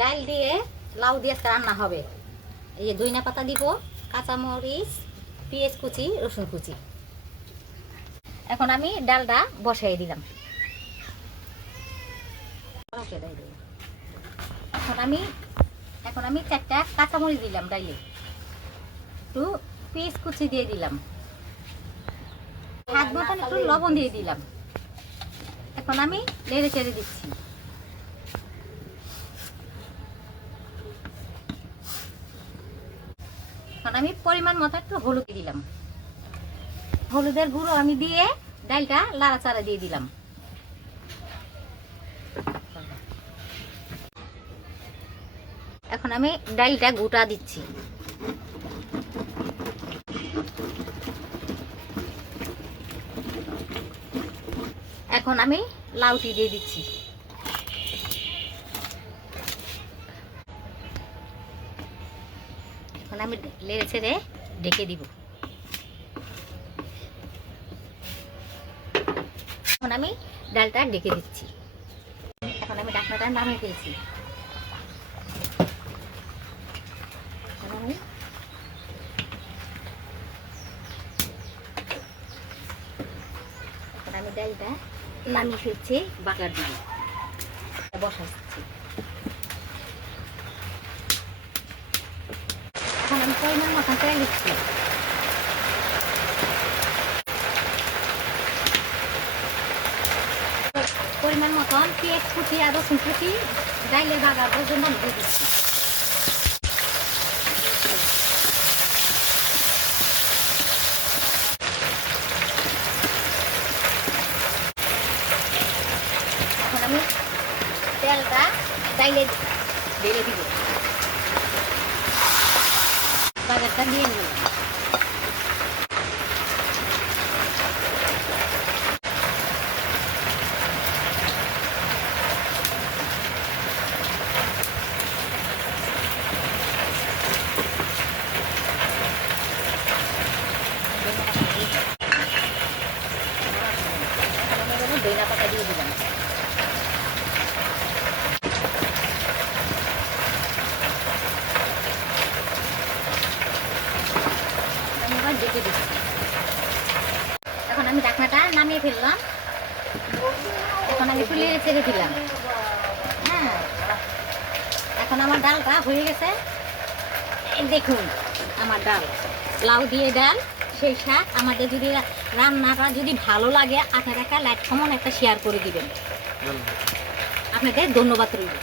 ডাল দিয়ে লাউ দিয়ে রান্না হবে। এই যে ধনিয়া পাতা দিব, কাঁচামরিচ, পেঁয়াজ কুচি, রসুন কুচি। এখন আমি ডালটা বসাই দিলাম। এখন আমি 4টা কাঁচামরিচ দিলাম ডাইলে, একটু পেঁয়াজ কুচি দিয়ে দিলাম, হাত মতন একটু লবণ দিয়ে দিলাম। এখন আমি নেড়ে চেড়ে দিচ্ছি। এখন আমি পরিমাণ মতো একটু হলুদ দিলাম, হলুদের গুঁড়ো আমি দিয়ে ডালটা লাড়াচাড়া দিয়ে দিলাম। এখন আমি ডালটা গোটা দিচ্ছি। এখন আমি লাউটি দিয়ে দিচ্ছি। এখন আমি নেড়ে ছেড়ে ঢেকে দিব। এখন আমি ডালটা ঢেকে দিচ্ছি। এখন আমি ঢাকনাটা নামিয়ে ফেলছি। এখন আমি ডালটা নামিয়ে ফেলছি, বাগার দিয়ে বসাচ্ছি। এখন আমি পরিমাণ মতো তেল দিচ্ছি। পরিমাণ মতন পেঁয়াজ কুচি আর রসুন কুচি ডাইলে বাগার জন্য আমি দিয়ে দিচ্ছি। এখন আমি তেলটা ডাইলে ঢেলে দিব, বাগারটা দিয়ে নিলাম। ধনিয়া পাতা দিয়ে দিলাম। আমি এবার ঢেকে দিচ্ছি। এখন আমি ঢাকনাটা নামিয়ে ফেললাম। এখন আমি একটু নেড়ে ছেড়ে দিলাম। হ্যাঁ, এখন আমার ডালটা হয়ে গেছে। দেখুন আমার ডাল, লাউ দিয়ে ডাল, সেই শাক। আমাদের যদি রান্নাটা যদি ভালো লাগে, আপনারা একটা লাইক কমন একটা শেয়ার করে দিবেন। আপনাদের ধন্যবাদ রইল।